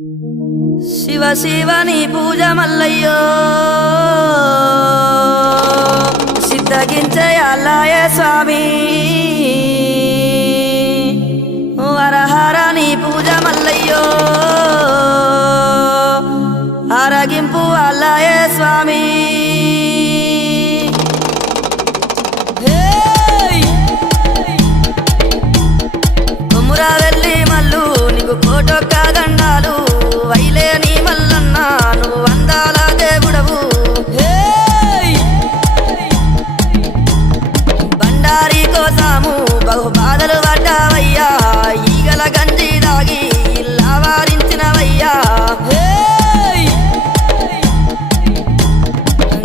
శివ శివని పూజ మల్లయ్యో సిద్ధగించయాలయ స్వామి వరహరని పూజ మల్లయ్యో ఆరగింపు అల్లయ స్వామి కొమ్మురా వెళ్ళి మల్లు నీకు కోటొక్క దండాలు వైలేని మల్లన్న నువ్వు అందాల దేవుడవు బండారి కోసాము బహు బాధలు పడ్డావయ్యా ఈగల గంజి దాగి ఇల్లా వారించినవయ్యా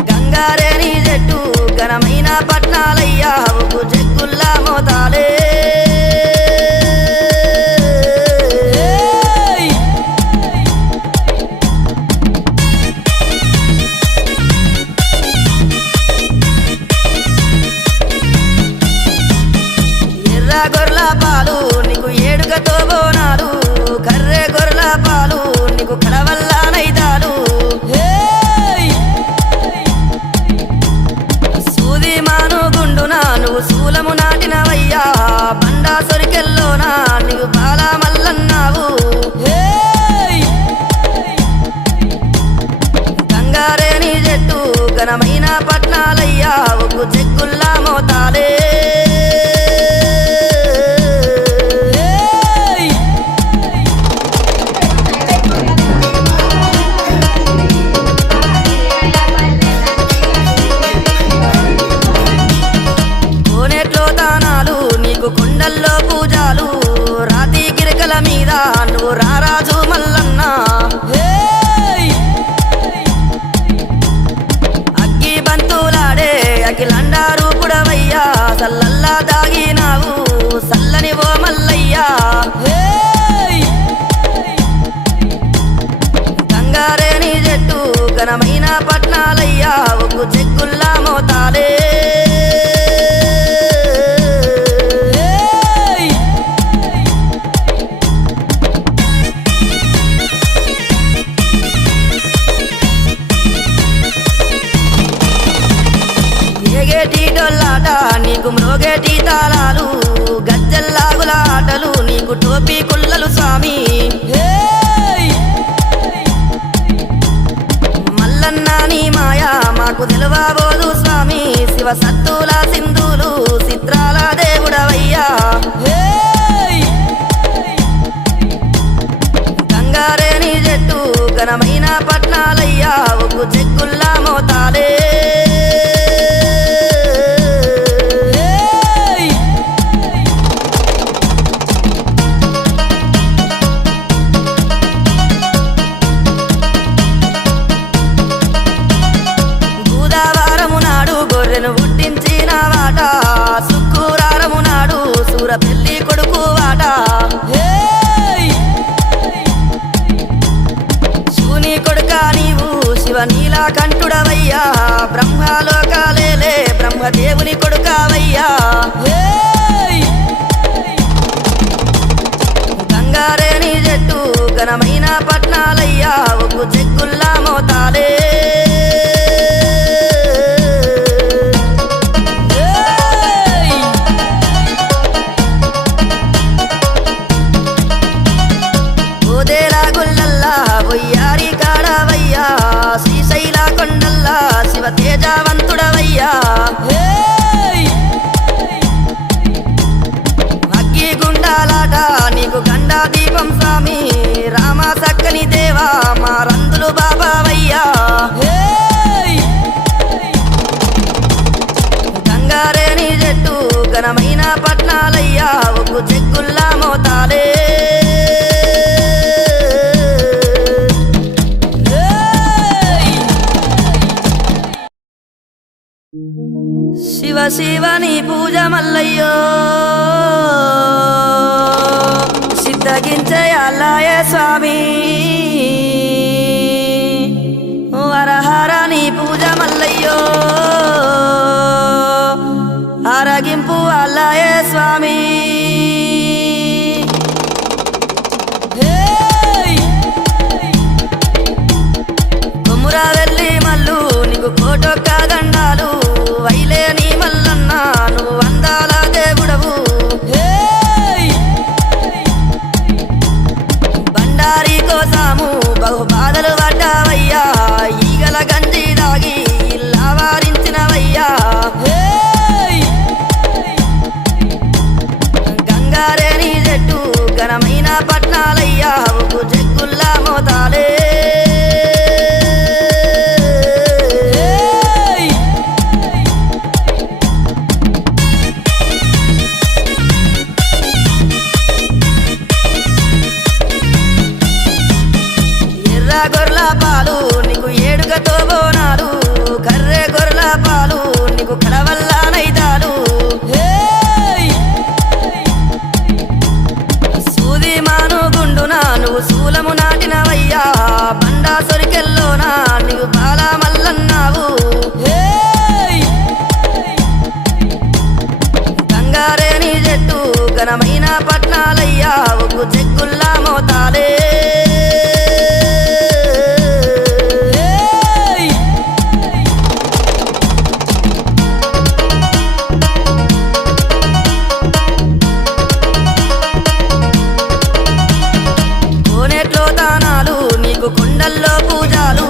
గంగారేని చెట్టు ఘనమైన పట్నాలయ్యా ఉప్పు చెక్కుల్లా మోతాలే గొర్రెల పాలు నీకు ఏడుగతో బోనాలు కర్రె గొర్రెల పాలు నీకు కడవల్ల నైదాలు సూది మాను గుండునా నువ్వు శూలము నాటినవయ్యా బండా సొరికెల్లోనా నీకు బాల మల్లన్నావు గంగారేని చెట్టు ఘనమైన పట్నాలయ్యా ఉప్పు చెక్కుల్లా మోతాలే కొండల్లో పూజాలు రాతి గిరికల మీద నువ్వు రారాజు మల్లన్న అగ్గి బంతులాడే అఖిలండారు పుడవయ్యా సల్లల్లా దాగినావు సల్లని ఓ మల్లయ్యా గంగారేని చెట్టు ఘనమైన పట్నాలయ్యా ఉప్పు చెక్కుల్లా మోతాలే డొల్లాట నీకు మ్రోగేటి తాళాలు గజ్జల్లాగుల ఆటలు నీకు టోపీ కుల్లలు స్వామి మల్లన్న నీ మాయా మాకు తెలువబోదు స్వామి శివ సత్తుల సింధులు చిత్రాల దేవుడవయ్యా గంగారేని చెట్టు ఘనమైన పట్నాలయ్యా ఉప్పు చెక్కుల్లా మోతాలే గొర్రెను పుట్టించిన వాట శుక్రవారము నాడు సూర పెళ్లి కొడుకు వాట శివుని కొడుక నీవు శివ నీలకంఠుడవయ్యా బ్రహ్మలోకాలేలే బ్రహ్మదేవుని కొడుకవయ్యా గంగారేని చెట్టు ఘనమైన పట్నాలయ్యా ఉప్పు చెక్కుల్లా మోతాలే వయ్యారి కాడవయ్యా శ్రీశైల కొండల్లా శివ తేజవంతుడవయ్యా అగ్గి గుండాలాట నీకు గండా దీపం స్వామి రామ సక్కని దేవా మా రందులు బాబావయ్యా గంగారేని చెట్టు ఘనమైన పట్నాలయ్యా ఉప్పు చెక్కుల్లా మోతాలే శివ శివని పూజ మల్లయ్యో సిద్ధగించయాలయ స్వామి వరహరని పూజ మల్లయ్యో ఆరగింపు అల్లయ స్వామి నీకు కోటొక్క దండాలు వైలేని మల్లన్న నువ్వు అందాల దేవుడవు బండారి కోసాము బహు బాధలు పడ్డావయ్యా ఈగల గంజి దాగి ఇల్లా వారించినవయ్యా గంగారేని చెట్టు ఘనమైన పట్నాలయ్యా ఒక జగ్గుల్లా మోతాలే గొర్రెల పాలు నీకు ఏడుగతో బోనాలు కర్రె గొర్రెల పాలు నీకు కడవల్ల నైదాలు సూది మాను గుండునా నువ్వు శూలము నాటినవయ్యా బండా సొరికెల్లోనా నీకు బాల మల్లన్నావు గంగారేని చెట్టు ఘనమైన పట్నాలయ్యా ఒక జగ్గుల్లా మోతాలే కొండల్లో పూజాలు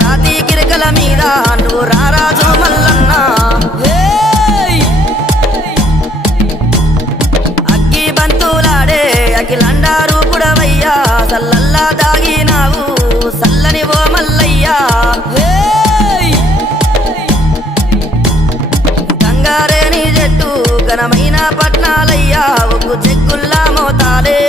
రాతి కిరకల మీద నువ్వు రారాజు మల్లన్న అగ్గి బంతులాడే అఖిలండారు పుడవయ్యా సల్లల్లా దాగినావు సల్లని ఓ మల్లయ్యా గంగారేని చెట్టు ఘనమైన పట్నాలయ్యా ఒక జగ్గుల్లా మోతాలే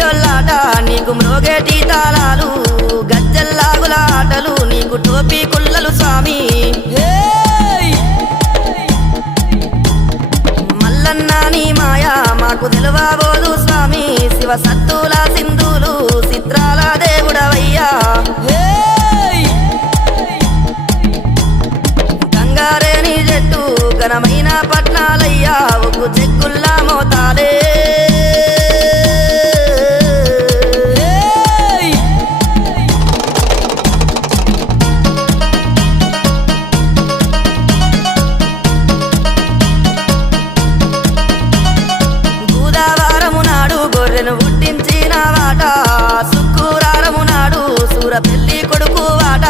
డొల్లాట నీకు మ్రోగేటి తాళాలు గజ్జల్లాగుల ఆటలు నీకు టోపీ కుల్లలు స్వామి మల్లన్న నీ మాయా మాకు తెలవబోదు స్వామి శివ సత్తుల సింధులు చిత్రాల దేవుడవయ్యా గంగారేని చెట్టు ఘనమైన పట్నాలయ్యా ఒక జగ్గుల్లా మోతాలే గొర్రెను పుట్టించిన వాట శుక్రవారము నాడు సూర పెళ్లి కొడుకు వాట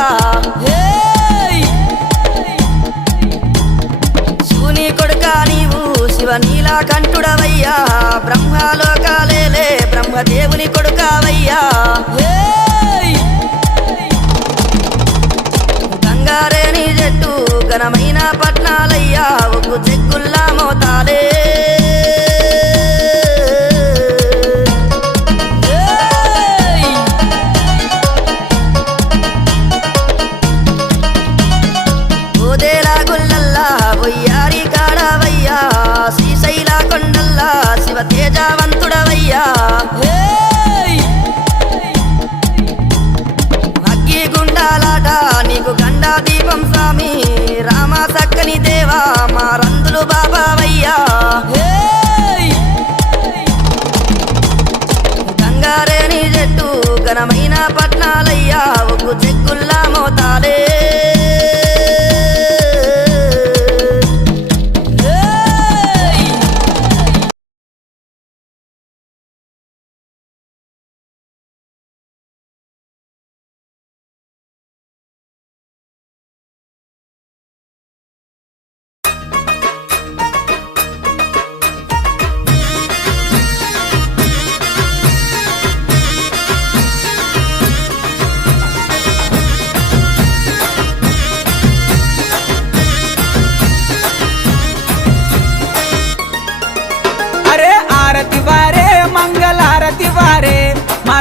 శివుని కొడుక నీవు శివ నీలకంఠుడవయ్యా బ్రహ్మలోకాలేలే బ్రహ్మదేవుని కొడుకవయ్యా గంగారేని చెట్టు ఘనమైన పట్నాలయ్యా ఒక జగ్గుల్లా మోతాలే వయ్యారి కాడవయ్యా శ్రీశైల కొండల్లా శివ తేజవంతుడవయ్యా అగ్గి గుండాలాట నీకు గండా దీపం స్వామి రామ సక్కని దేవా మా రందులు బాబావయ్యా గంగారేని చెట్టు ఘనమైన పట్నాలయ్యా ఒక జగ్గుల్లా మోతాలే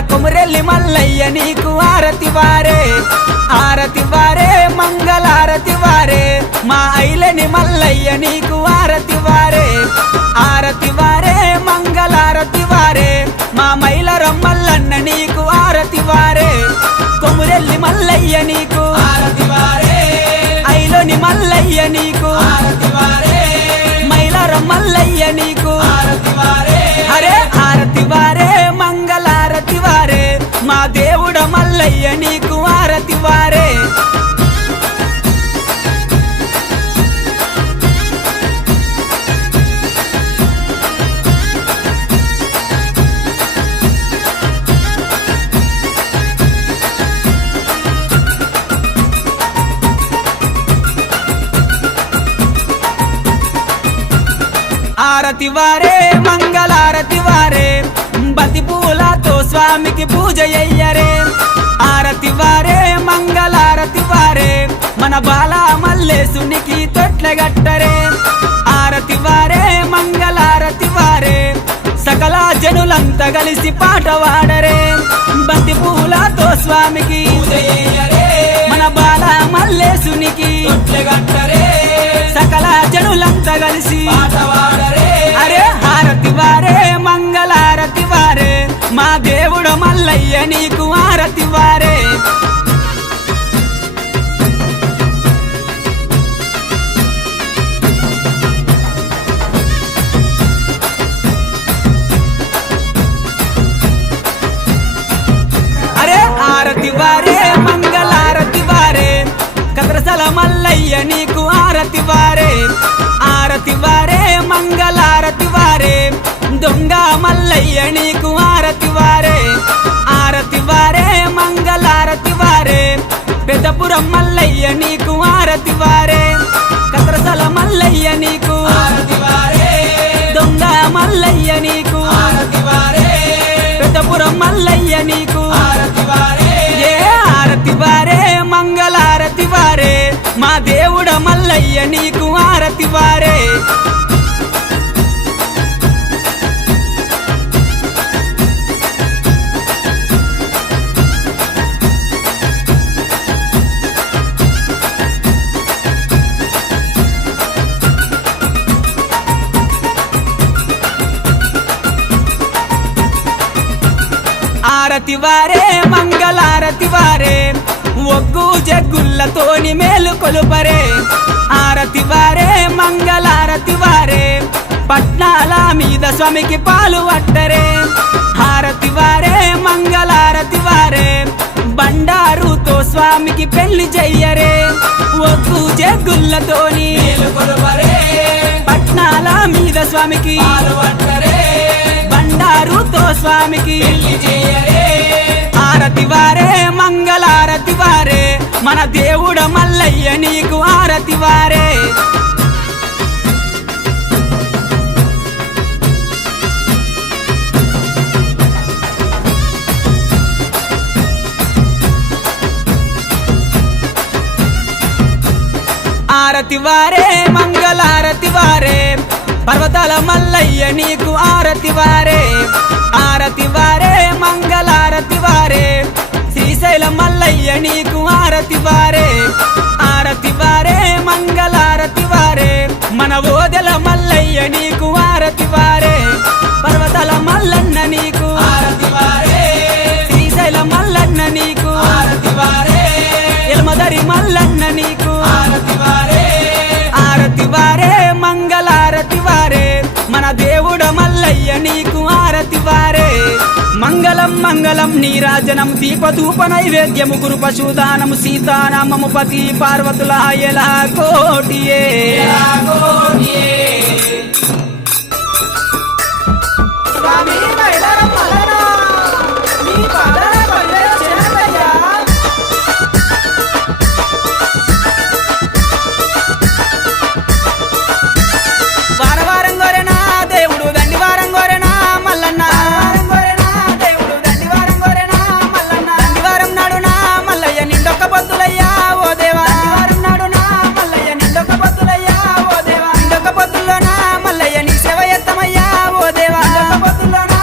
కొమురెల్లి మల్లయ్య నీకు ఆరతి వారే ఆరతి వారే మంగళారతి వారే మా ఐలని మల్లయ్య నీకు ఆరతి వారే ఆరతి వారే మంగళారతి వారే మా మైల రమ్మల్లన్న నీకు ఆరతి వారే కొమురెల్లి మల్లయ్య నీకు ఆరతి వారే చల్లని మల్లయ్య నీకు మైలారం మల్లయ్య నీకు అరే హారతి వారే మంగళారతి వారే మా దేవుడ మల్లయ్య నీకు హారతి వారే ఆరతి వారే మంగళారతి వారే బంతి పూలతో స్వామికి పూజ అయ్యరే ఆరతి వారే మంగళారతి వారే మన బాల మల్లేశునికి తొట్లగట్టరే ఆరతి వారే మంగళారతి వారే సకల జనులంతా కలిసి పాట వాడరే బంతి పూలతో స్వామికి మన బాల మల్లేశునికి సకల జనులంతా కలిసి అరే హారతి వారే మంగళారతి వారే మా దేవుడు మల్లయ్య నీకు హారతి వారే అరే హారతి వారే మంగళారతి వారే కద్రసల మల్లయ్య నీకు హారతి వారే ఆరతి వారే మంగళారతి వారే దొంగ మల్లయ్య నీకు హారతి వారే ఆరతి వారే మంగళారతి వారే పెద్దపురం మల్లయ్య నీకు హారతి వారే కద్రసల మల్లయ్య నీకు దొంగ మల్లయ్య నీకు పెద్దపురం మల్లయ్య నీకు ఏ ఆరతి వారే మంగళారతి వారే మా దేవుడ మల్లయ్య నీకు హారతి వారే ఆరతి వారే మంగళారతి వారే ఒగ్గు జగ్గుల్లతోని మేలు కొలుపరే ఆరతి వారే మంగళారతి వారే పట్నాల మీద స్వామికి పాలు పట్టరే హారతి వారే మంగళారతి వారే బండారుతో స్వామికి పెళ్లి చెయ్యరే ఒగ్గు జగ్గుల్లతోని పట్నాల మీద స్వామికి బండారుతో స్వామికి ఆరతి వారే మంగళారతి వారే మన దేవుడ మల్లయ్య నీకు ఆరతి వారే ఆరతి వారే మంగళారతి వారే పర్వతాల మల్లయ్య నీకు ఆరతి వారే ఆరతి వారే మంగళారతి వారే శ్రీశైల మల్లయ్య నీకు ఆరతి వారే ఆరతి వారే మంగళారతి వారే మన ఓదెల మల్లయ్య నీకు ఆరతి వారే పర్వతాల మల్లన్న నీకు ఆరతి వారే శ్రీశైల మల్లన్న నీకు ఆరతి వారే ఎల్మదరి మల్లన్న నీకు ఆరతి వారే ఆరతి వారే మంగళారతి వారే మన దేవుడ మల్లయ్య నీకు ఆరతి వారే మంగళం మంగళం నీరాజనం దీపధూప నైవేద్యము గురు పశుదానము సీతానామము పతి పార్వతుల ఎలా కోటియే స్వామి మైలారం మల్లనా నీ పాదన పల్లె చేరయ్యా వారం గోరెనా దేవుడు దండి వారం గోరెనా మల్లన్న దేవుడు దండి వారం గోరెనా మల్లన్న దండి వారం నాడునా మల్లయ్య నిండొక్క పొద్దులయ్యా ఓ దేవా వారం నాడునా మల్లయ్య నిండొక్క పొద్దులయ్యా ఓ దేవా నిండొక్క పొద్దుల్లోనా మల్లయ్య నీ సేవ ఎత్తమయ్యా ఓ దేవా పొద్దుల్లోనా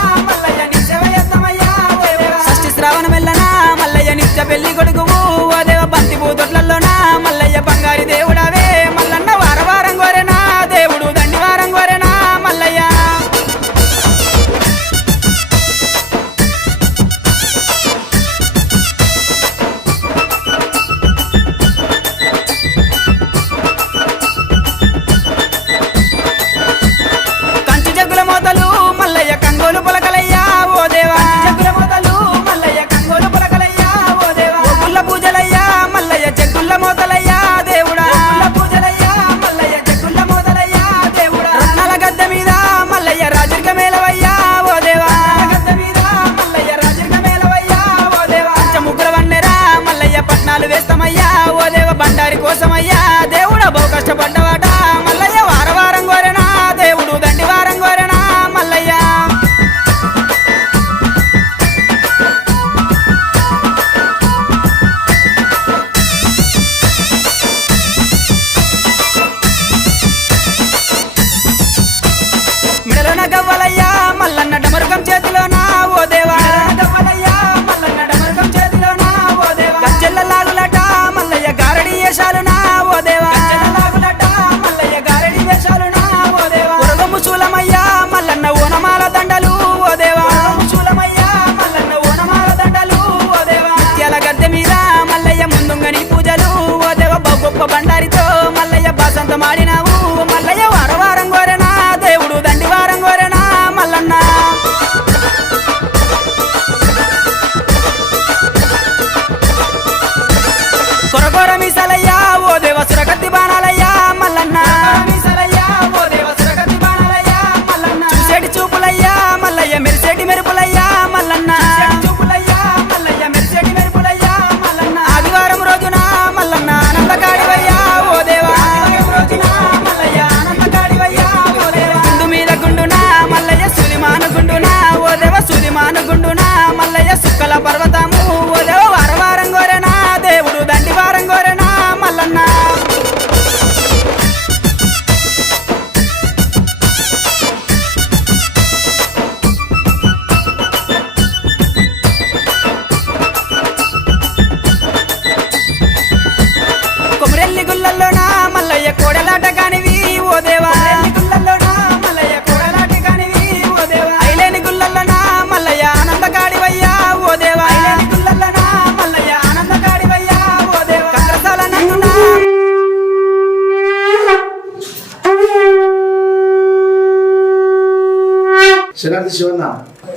శనార్థి శివన్న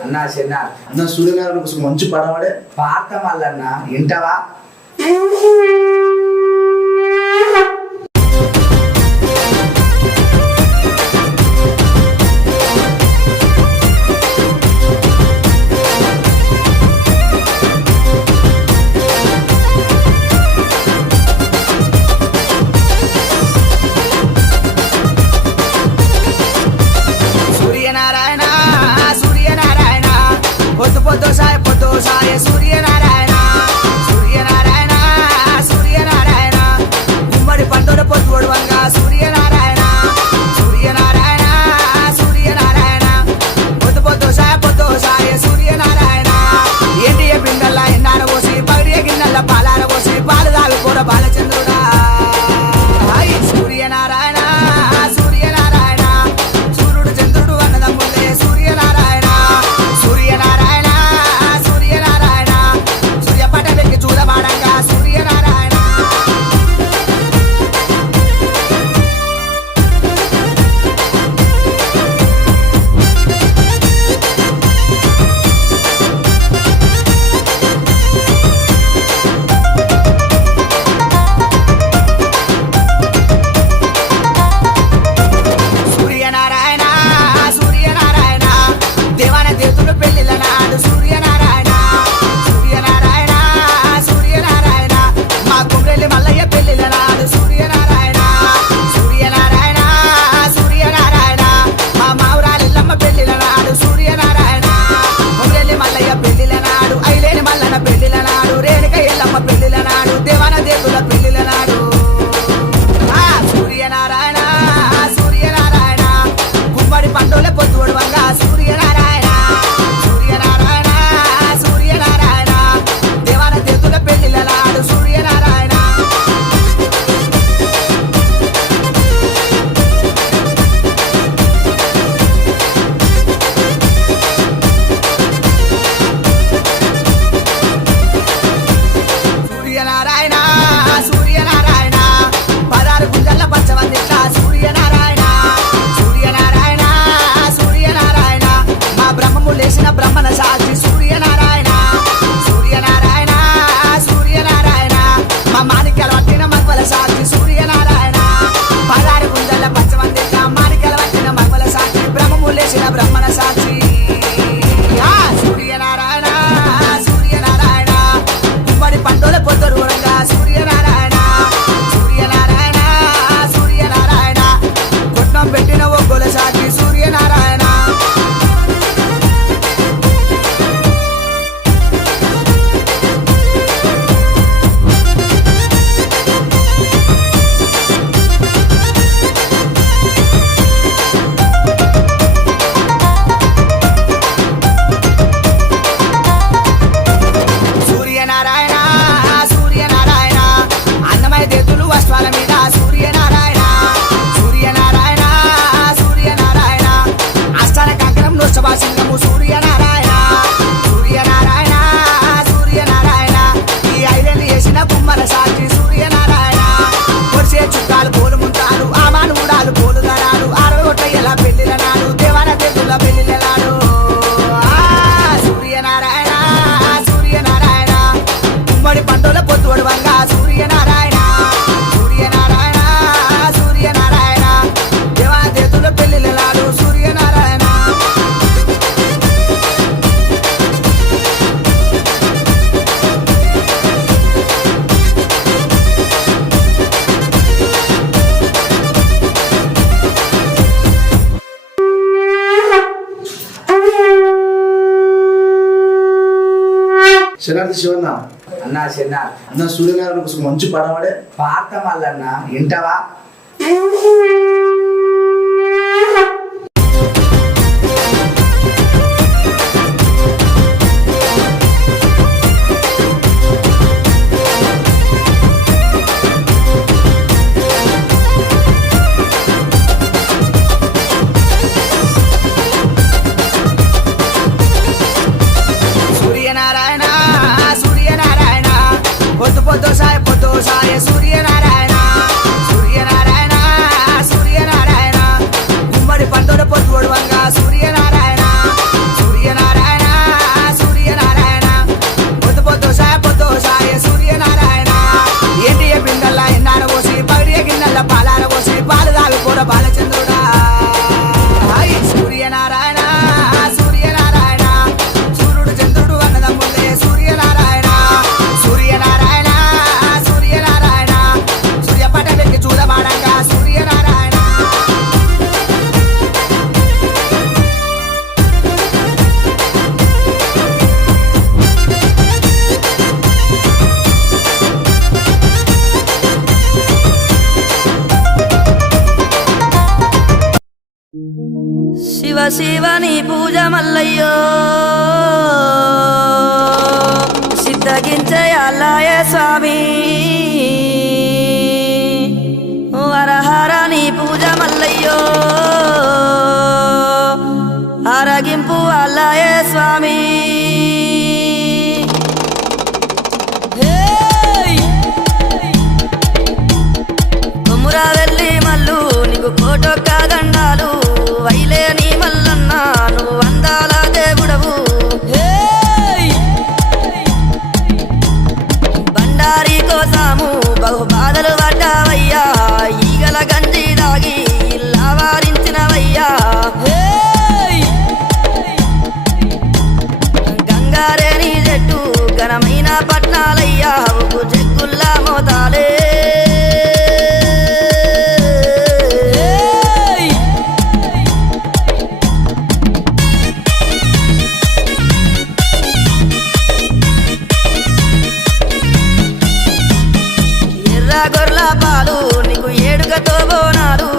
అన్నా చిన్న అన్న సూర్యనారాయణ కోసం మంచి పడవాడే పాత మల్లన్న ఇంటవా సూర్యనారాయణ సూర్యనారాయణ పొద్దు సాయ సూర్యనారాయణ సూర్యనారాయణ సూర్యనారాయణ గుమ్మడి పండుగ పొద్దు ఒడవంగా సూర్యనారాయణ సూర్యనారాయణ సూర్యనారాయణ పొద్దు సాయ సూర్యనారాయణ ఏంటి బిందల్లా ఎన్నార పోసి పగిడియ గిన్నెల పాలార పోసి పాలు తాగుకోర బాలచంద్రుడా హాయ్ సూర్యనారాయణ సూర్యనారాయణ సూర్యుడు చంద్రుడు అన్నదమ్ములే సూర్యనారాయణ సూర్యనారాయణ సూర్యనారాయణ సూర్యపట వెక్కి చూడబాడంగా సూర్యనారాయణ సూర్యనారాయణ సూర్యనారాయణ దేవాన దేవతలు పెళ్లిల నాడు సూర్యనారాయణ సూర్యనారాయణ సూర్యనారాయణ మా కుమ్రెల్లి మల్లయ్య పెళ్లిల నాడు సూర్యనారాయణ సూర్యనారాయణ సూర్యనారాయణ మా మావురాలిల్లమ్మ పెళ్లిల నాడు సూర్యనారాయణ కుమ్రెల్లి మల్లయ్య పెళ్లిల నాడు ఐలేని మల్లన్న పెళ్లిల నాడు రేణుక ఎల్లమ్మ పెళ్లిల నాడు దేవాన దేవతల పెళ్లిల నాడు సూర్యనారాయణ సూర్యనారాయణ గుమ్మడి పండుగ పొద్దు ఒడవంగా సూర్యనారాయణ సూర్యనారాయణ సూర్యనారాయణ దేవాన దేవతల పెళ్లిల నాడు సూర్యనారాయణ సూర్యనారాయణ సూర్యనారాయణ పదారు గుంజల్ల పచ్చవందిట్ల సూర్యనారాయణ సూర్యనారాయణ సూర్యనారాయణ మా బ్రహ్మము లేచిన బ్రహ్మణ సాక్షి సూర్యనారాయణ సూర్యనారాయణ సూర్యనారాయణ మా మాణిక్యాల పట్టిన మగ్వల సాక్షి సూర్యనారాయణ పదారు గుంజల్ల పచ్చవందిట్ల మాణిక్యాల పట్టిన మగ్వల సాక్షి బ్రహ్మము లేచిన బ్రహ్మణ సాక్షి సూర్యనారాయణ సూర్యనారాయణ గుమ్మడి పండుగ పొద్దు ఊరంగా సూర్యనారాయణ సూర్యనారాయణ సూర్యనారాయణ కొట్నం పెట్టిన ఒగ్గోల సాక్షి సూర్యనారాయణ సూర్యనారాయణ సూర్యనారాయణ అన్నమయ దేతులు వస్త్రాల మీద సూర్యనారాయణ సూర్యనారాయణ సూర్యనారాయణ అష్టాన కంకణం నృష్టభాసింగము సూర్యనారాయణ సూర్యనారాయణ సూర్యనారాయణ ఈ ఐరన్ వేసిన బొమ్మల సాక్షి సూర్యనారాయణ పొడిసే చుట్టాలు పోలు ముంతాలు ఆమాను ఊడాలు పోలు దరాలు 60 ఎలా పెళ్లిల నాడు దేవాన దేతుల పెళ్లిల నాడు సూర్యనారాయణ సూర్యనారాయణ గుమ్మడి పండుగ పొద్దు ఒడవంగా సూర్యనారాయణ సూర్యనారాయణ సూర్యనారాయణ దేవాన దేతుల పెళ్లిల నాడు సూర్యనారాయణ శనార్థి శివన్న అన్నా చిన్న అన్న సూర్యనారాయణ కోసం మంచి పడవాడే పాత మల్లన్న ఇంటవా సూర్యనారాయణ సూర్యనారాయణ పొద్దు సాయ సూర్యనారాయణ సూర్యనారాయణ సూర్యనారాయణ గుమ్మడి మల్లయ్యో సిద్ధగించే అల్లాయే స్వామి హరహర నీ పూజ మల్లయ్యో ఆరగింపు అల్లాయే స్వామి కొమురా వెళ్ళి మల్లు నీకు కోటొక్క దండాలు వైలే నీ మల్లన్న నువ్వు అందాల దేవుడవు బండారి కోసాము బహు బాధలు పడ్డావయ్యా ఈగల గంజి దాగి ఇల్లా వారించినవయ్యా గంగారేని చెట్టు ఘనమైన పట్నాలయ్యా ఉప్పు చెక్కుల్లా మోతాలే ఎర్ర గొర్రెల పాలు నీకు ఏడుగతో బోనాలు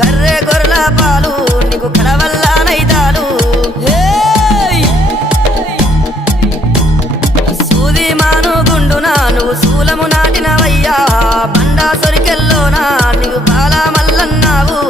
కర్రె గొర్రెల పాలు నీకు కడవల్ల నైదాలు సూది మాను గుండునా నువ్వు శూలము నాటినవయ్యా బండా సొరికెల్లోనా నీవు బాల మల్లన్నావు